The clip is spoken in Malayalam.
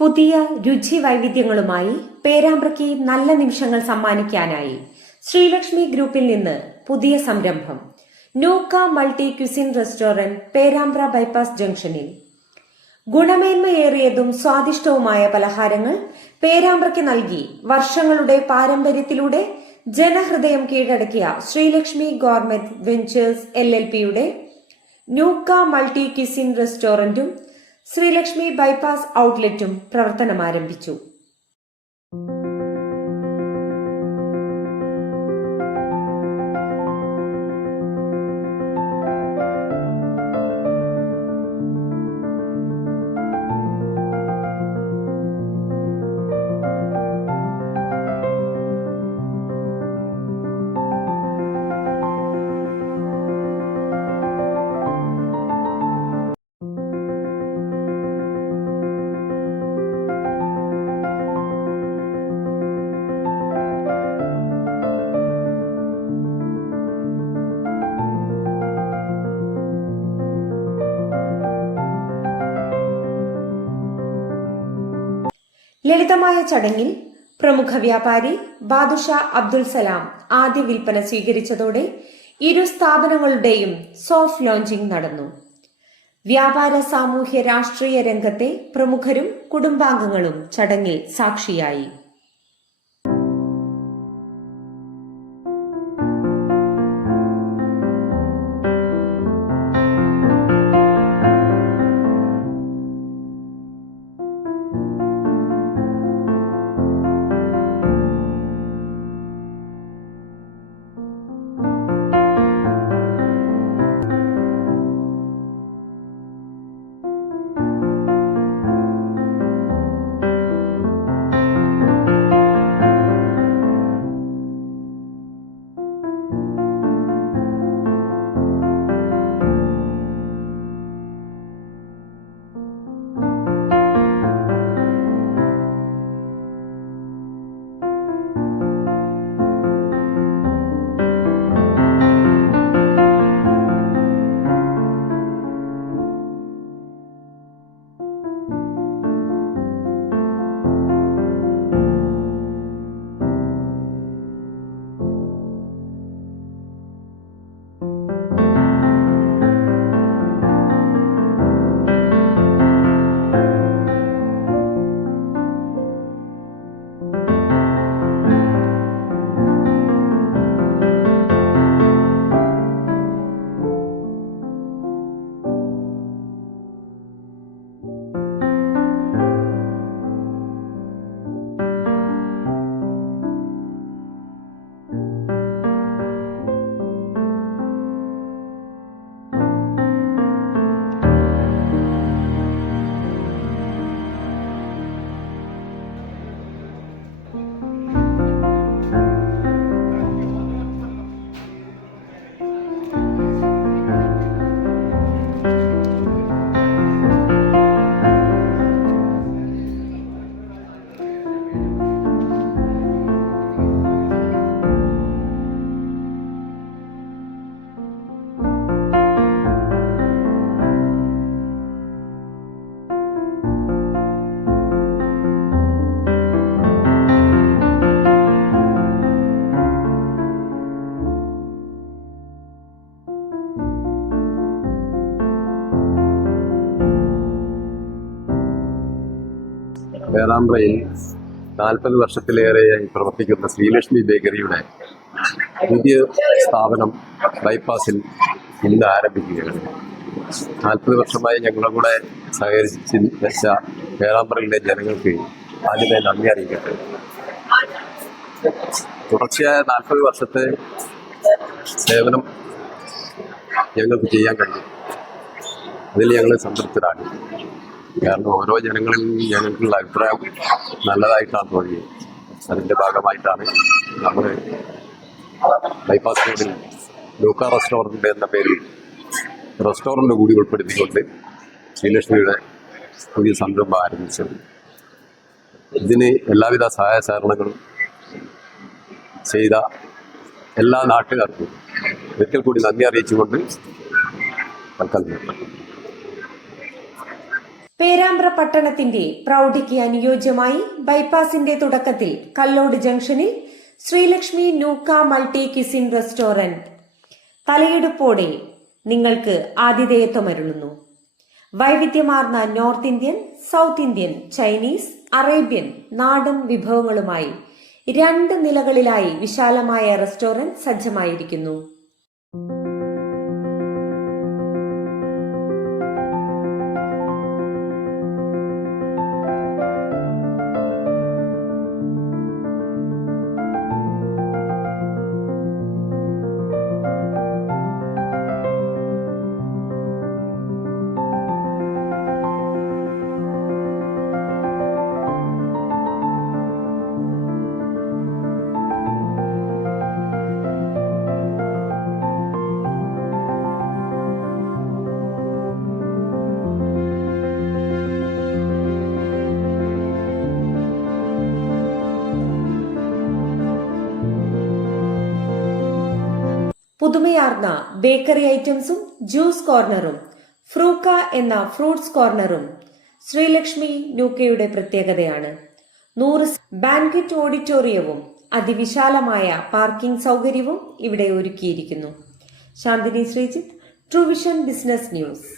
പുതിയ രുചി വൈവിധ്യങ്ങളുമായി പേരാമ്പ്രയ്ക്ക് നല്ല നിമിഷങ്ങൾ സമ്മാനിക്കാനായി ശ്രീലക്ഷ്മി ഗ്രൂപ്പിൽ നിന്ന് പുതിയ സംരംഭം Nooka multi cuisine restaurant Perambra bypass ജംഗ്ഷനിൽ. ഗുണമേന്മയേറിയതും സ്വാദിഷ്ടവുമായ പലഹാരങ്ങൾ പേരാമ്പ്രയ്ക്ക് നൽകി വർഷങ്ങളുടെ പാരമ്പര്യത്തിലൂടെ ജനഹൃദയം കീഴടക്കിയ ശ്രീലക്ഷ്മി ഗോർമെന്റ് വെഞ്ചേഴ്സ് LLPയുടെ നൂക്ക മൾട്ടി ക്യുസിൻ റെസ്റ്റോറന്റും ശ്രീലക്ഷ്മി ബൈപ്പാസ് ഔട്ട്ലെറ്റും പ്രവർത്തനമാരംഭിച്ചു. ലളിതമായ ചടങ്ങിൽ പ്രമുഖ വ്യാപാരി ബാദുഷാ അബ്ദുൽ സലാം ആദ്യ വിൽപ്പന സ്വീകരിച്ചതോടെ ഇരു സ്ഥാപനങ്ങളുടെയും സോഫ്റ്റ് ലോഞ്ചിംഗ് നടന്നു. വ്യാപാര, സാമൂഹ്യ, രാഷ്ട്രീയ രംഗത്തെ പ്രമുഖരും കുടുംബാംഗങ്ങളും ചടങ്ങിൽ സാക്ഷിയായി. പേരാമ്പ്രയിൽ 40 വർഷത്തിലേറെയായി പ്രവർത്തിക്കുന്ന ശ്രീലക്ഷ്മി ബേക്കറിയുടെ പുതിയ സ്ഥാപനം ബൈപ്പാസിൽ ഇന്ന് ആരംഭിക്കുകയാണ്. 40 വർഷമായി ഞങ്ങളുടെ കൂടെ സഹകരിച്ച് വെച്ച പേരാമ്പ്രയിലെ ജനങ്ങൾക്ക് ആദ്യമേ നന്ദി അറിയിക്കട്ടെ. തുടർച്ചയായ 40 വർഷത്തെ സേവനം ഞങ്ങൾക്ക് ചെയ്യാൻ കഴിയും. അതിൽ ഞങ്ങൾ സംതൃപ്തരാണ്. കാരണം ഓരോ ജനങ്ങളിൽ ഞങ്ങൾക്കുള്ള അഭിപ്രായം നല്ലതായിട്ടാണ് തോന്നിയത്. അതിൻ്റെ ഭാഗമായിട്ടാണ് നമ്മൾ ബൈപ്പാസ് റോഡിൽ ലൂക്ക റെസ്റ്റോറൻറ്റ് എന്ന പേരിൽ റെസ്റ്റോറൻറ്റ് കൂടി ഉൾപ്പെടുത്തിക്കൊണ്ട് ശ്രീലക്ഷ്മിയുടെ പുതിയ സംരംഭം ആരംഭിച്ചത്. ഇതിന് എല്ലാവിധ സഹായ സഹകരണങ്ങളും ചെയ്ത എല്ലാ നാട്ടുകാർക്കും ഒരിക്കൽ കൂടി നന്ദി അറിയിച്ചുകൊണ്ട് തൽക്കാലം പേരാമ്പ്ര പട്ടണത്തിന്റെ പ്രൗഢിക്ക് അനുയോജ്യമായി ബൈപ്പാസിന്റെ തുടക്കത്തിൽ കല്ലോട് ജംഗ്ഷനിൽ ശ്രീലക്ഷ്മി നൂക്ക മൾട്ടി ക്യുസിൻ റെസ്റ്റോറന്റ് തലയെടുപ്പോടെ നിങ്ങൾക്ക് ആതിഥേയത്വമരുളുന്നു. വൈവിധ്യമാർന്ന north Indian, south Indian, Chinese, Arabian, നാടൻ വിഭവങ്ങളുമായി 2 നിലകളിലായി വിശാലമായ റെസ്റ്റോറന്റ് സജ്ജമായിരിക്കുന്നു. പുതുമയാർന്ന ബേക്കറി ഐറ്റംസും ജ്യൂസ് കോർണറും ഫ്രൂക്ക എന്ന ഫ്രൂട്ട്സ് കോർണറും ശ്രീലക്ഷ്മി നൂക്കയുടെ പ്രത്യേകതയാണ്. 100 ബാൻക്വറ്റ് ഓഡിറ്റോറിയവും അതിവിശാലമായ പാർക്കിംഗ് സൗകര്യവും ഇവിടെ ഒരുക്കിയിരിക്കുന്നു. Shanthini Sreejith, True Vision Business news.